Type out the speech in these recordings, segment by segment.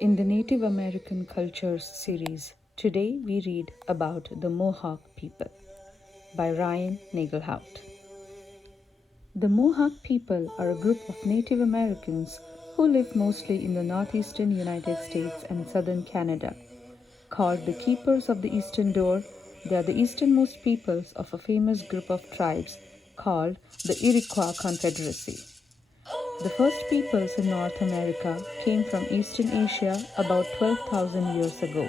In the Native American Cultures series, today we read about the Mohawk people by Ryan Nagelhout. The Mohawk people are a group of Native Americans who live mostly in the northeastern United States and southern Canada. Called the Keepers of the Eastern Door, they are the easternmost peoples of a famous group of tribes called the Iroquois Confederacy. The first peoples in North America came from Eastern Asia about 12,000 years ago.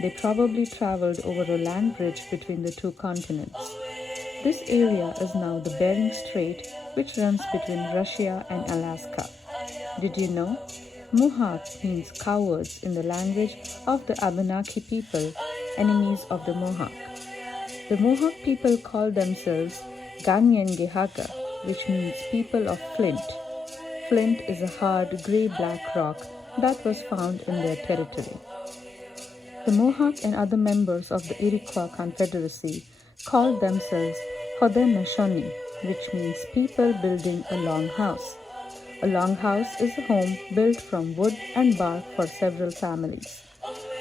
They probably traveled over a land bridge between the two continents. This area is now the Bering Strait, which runs between Russia and Alaska. Did you know? Mohawk means cowards in the language of the Abenaki people, enemies of the Mohawk. The Mohawk people call themselves Ganyengehaga, which means people of flint. Flint is a hard gray-black rock that was found in their territory. The Mohawk and other members of the Iroquois Confederacy called themselves Haudenosaunee, which means people building a long house. A long house is a home built from wood and bark for several families.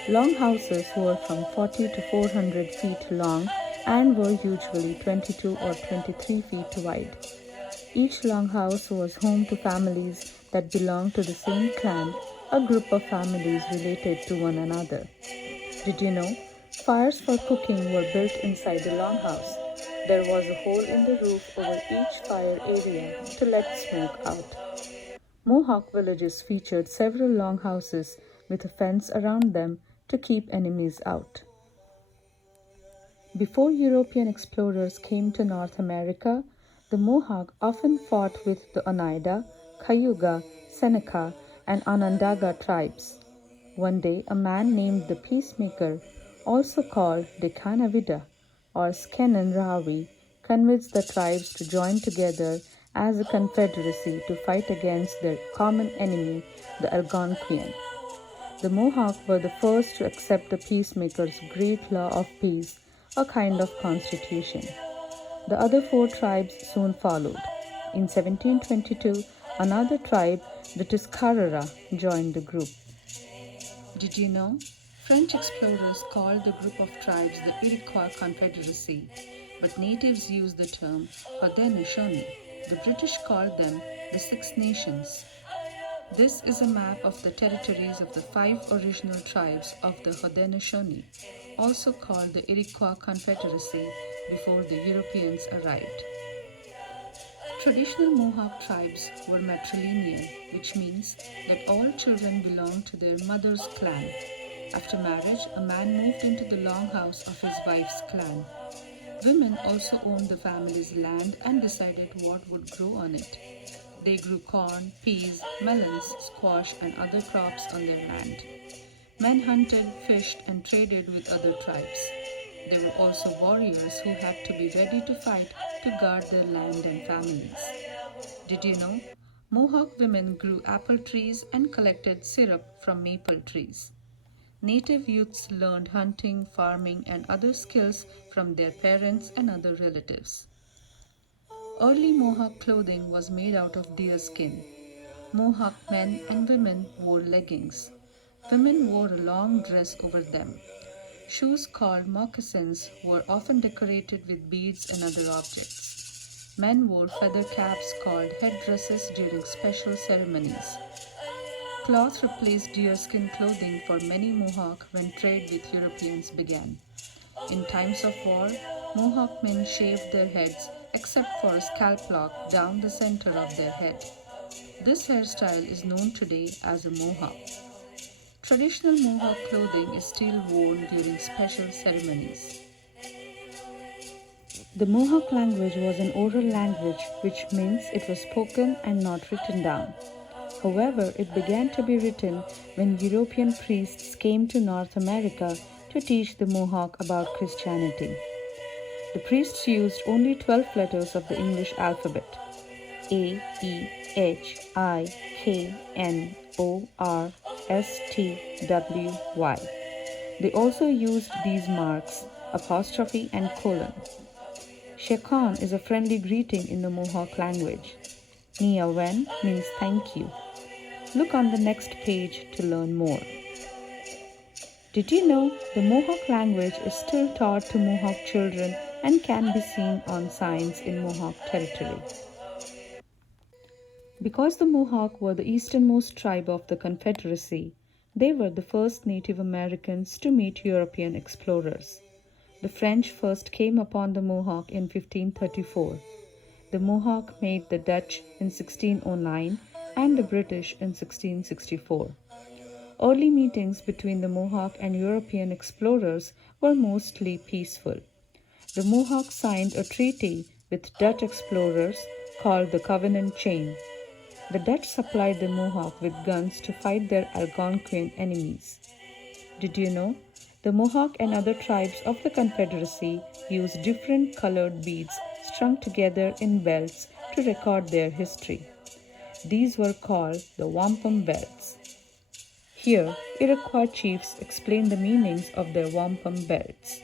Long houses were from 40 to 400 feet long and were usually 22 or 23 feet wide. Each longhouse was home to families that belonged to the same clan, a group of families related to one another. Did you know? Fires for cooking were built inside the longhouse. There was a hole in the roof over each fire area to let smoke out. Mohawk villages featured several longhouses with a fence around them to keep enemies out. Before European explorers came to North America, the Mohawk often fought with the Oneida, Cayuga, Seneca, and Onondaga tribes. One day, a man named the Peacemaker, also called Dekanavida or Skenenrawi, convinced the tribes to join together as a confederacy to fight against their common enemy, the Algonquian. The Mohawk were the first to accept the Peacemaker's great law of peace, a kind of constitution. The other four tribes soon followed. In 1722, another tribe, the Tuscarora, joined the group. Did you know? French explorers called the group of tribes the Iroquois Confederacy, but natives used the term Haudenosaunee. The British called them the Six Nations. This is a map of the territories of the 5 original tribes of the Haudenosaunee, also called the Iroquois Confederacy, before the Europeans arrived. Traditional Mohawk tribes were matrilineal, which means that all children belonged to their mother's clan. After marriage, a man moved into the longhouse of his wife's clan. Women also owned the family's land and decided what would grow on it. They grew corn, peas, melons, squash, and other crops on their land. Men hunted, fished, and traded with other tribes. There were also warriors who had to be ready to fight to guard their land and families. Did you know? Mohawk women grew apple trees and collected syrup from maple trees. Native youths learned hunting, farming, and other skills from their parents and other relatives. Early Mohawk clothing was made out of deer skin. Mohawk men and women wore leggings. Women wore a long dress over them. Shoes called moccasins were often decorated with beads and other objects. Men wore feather caps called headdresses during special ceremonies. Cloth replaced deerskin clothing for many Mohawk when trade with Europeans began. In times of war, Mohawk men shaved their heads except for a scalp lock down the center of their head. This hairstyle is known today as a mohawk. Traditional Mohawk clothing is still worn during special ceremonies. The Mohawk language was an oral language, which means it was spoken and not written down. However, it began to be written when European priests came to North America to teach the Mohawk about Christianity. The priests used only 12 letters of the English alphabet: A, E, H, I, K, N, O, R, S, T, W, Y. They also used these marks, apostrophe and colon. Shekon is a friendly greeting in the Mohawk language. Niawen means thank you. Look on the next page to learn more. Did you know the Mohawk language is still taught to Mohawk children and can be seen on signs in Mohawk territory? Because the Mohawk were the easternmost tribe of the Confederacy, they were the first Native Americans to meet European explorers. The French first came upon the Mohawk in 1534. The Mohawk made the Dutch in 1609 and the British in 1664. Early meetings between the Mohawk and European explorers were mostly peaceful. The Mohawk signed a treaty with Dutch explorers called the Covenant Chain. The Dutch supplied the Mohawk with guns to fight their Algonquian enemies. Did you know? The Mohawk and other tribes of the Confederacy used different colored beads strung together in belts to record their history. These were called the wampum belts. Here, Iroquois chiefs explain the meanings of their wampum belts.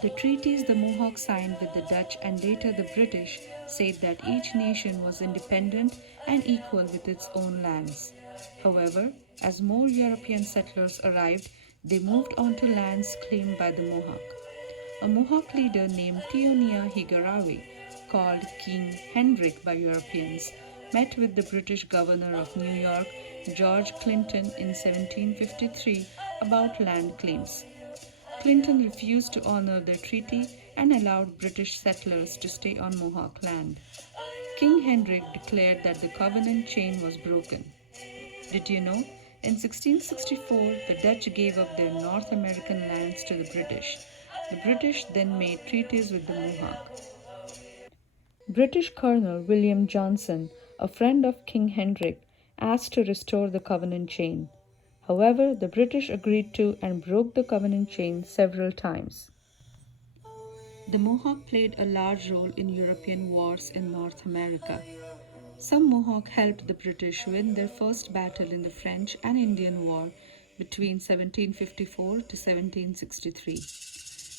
The treaties the Mohawks signed with the Dutch and later the British said that each nation was independent and equal with its own lands. However, as more European settlers arrived, they moved on to lands claimed by the Mohawk. A Mohawk leader named Tionia Higarawi, called King Hendrik by Europeans, met with the British governor of New York, George Clinton, in 1753 about land claims. Clinton refused to honor the treaty and allowed British settlers to stay on Mohawk land. King Hendrik declared that the covenant chain was broken. Did you know? In 1664, the Dutch gave up their North American lands to the British. The British then made treaties with the Mohawk. British Colonel William Johnson, a friend of King Hendrik, asked to restore the covenant chain. However, the British agreed to and broke the covenant chain several times. The Mohawk played a large role in European wars in North America. Some Mohawk helped the British win their first battle in the French and Indian War between 1754 to 1763.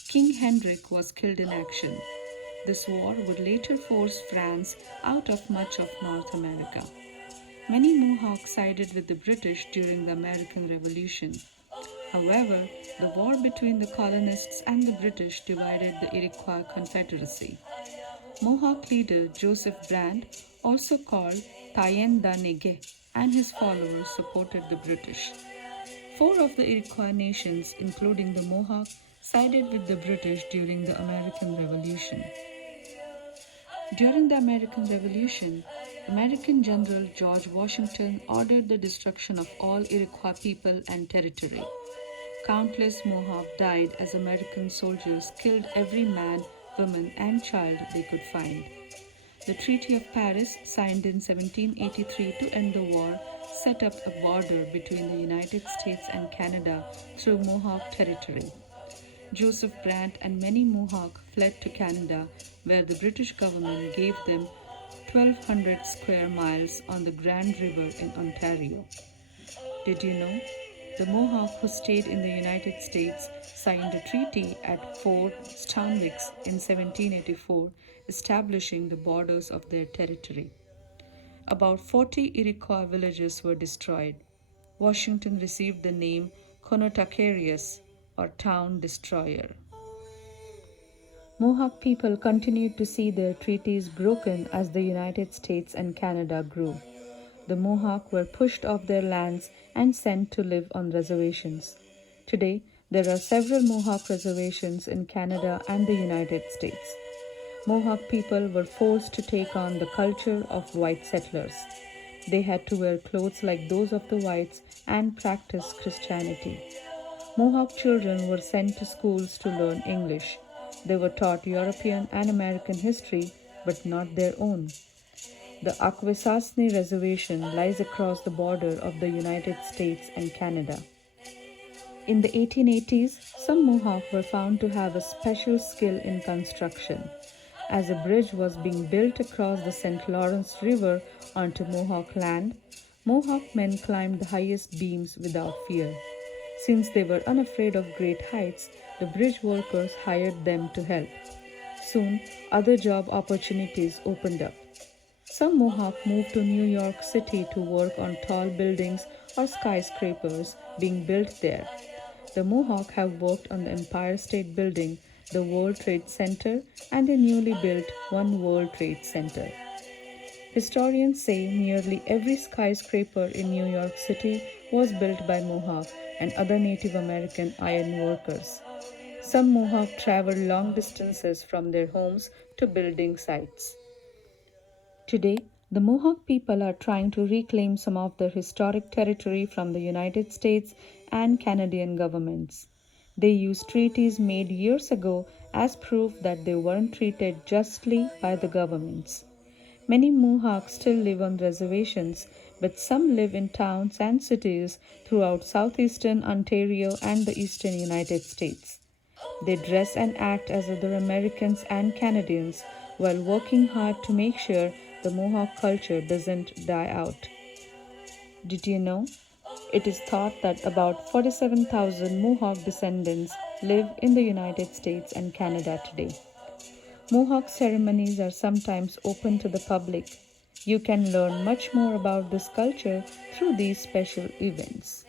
King Hendrik was killed in action. This war would later force France out of much of North America. Many Mohawks sided with the British during the American Revolution. However, the war between the colonists and the British divided the Iroquois Confederacy. Mohawk leader Joseph Brant, also called Tayen da Nege, and his followers supported the British. Four of the Iroquois nations, including the Mohawk, sided with the British during the American Revolution. During the American Revolution, American General George Washington ordered the destruction of all Iroquois people and territory. Countless Mohawk died as American soldiers killed every man, woman, and child they could find. The Treaty of Paris, signed in 1783 to end the war, set up a border between the United States and Canada through Mohawk territory. Joseph Brant and many Mohawk fled to Canada, where the British government gave them 1,200 square miles on the Grand River in Ontario. Did you know? The Mohawk who stayed in the United States signed a treaty at Fort Stanwix in 1784, establishing the borders of their territory. About 40 Iroquois villages were destroyed. Washington received the name Conotaquarius, or town destroyer. Mohawk people continued to see their treaties broken as the United States and Canada grew. The Mohawk were pushed off their lands and sent to live on reservations. Today, there are several Mohawk reservations in Canada and the United States. Mohawk people were forced to take on the culture of white settlers. They had to wear clothes like those of the whites and practice Christianity. Mohawk children were sent to schools to learn English. They were taught European and American history, but not their own. The Akwesasne Reservation lies across the border of the United States and Canada. In the 1880s, some Mohawk were found to have a special skill in construction. As a bridge was being built across the St. Lawrence River onto Mohawk land, Mohawk men climbed the highest beams without fear. Since they were unafraid of great heights, the bridge workers hired them to help. Soon, other job opportunities opened up. Some Mohawk moved to New York City to work on tall buildings or skyscrapers being built there. The Mohawk have worked on the Empire State Building, the World Trade Center, and a newly built One World Trade Center. Historians say nearly every skyscraper in New York City was built by Mohawk and other Native American iron workers. Some Mohawk traveled long distances from their homes to building sites. Today, the Mohawk people are trying to reclaim some of their historic territory from the United States and Canadian governments. They use treaties made years ago as proof that they weren't treated justly by the governments. Many Mohawks still live on reservations, but some live in towns and cities throughout southeastern Ontario and the eastern United States. They dress and act as other Americans and Canadians while working hard to make sure the Mohawk culture doesn't die out. Did you know? It is thought that about 47,000 Mohawk descendants live in the United States and Canada today. Mohawk ceremonies are sometimes open to the public. You can learn much more about this culture through these special events.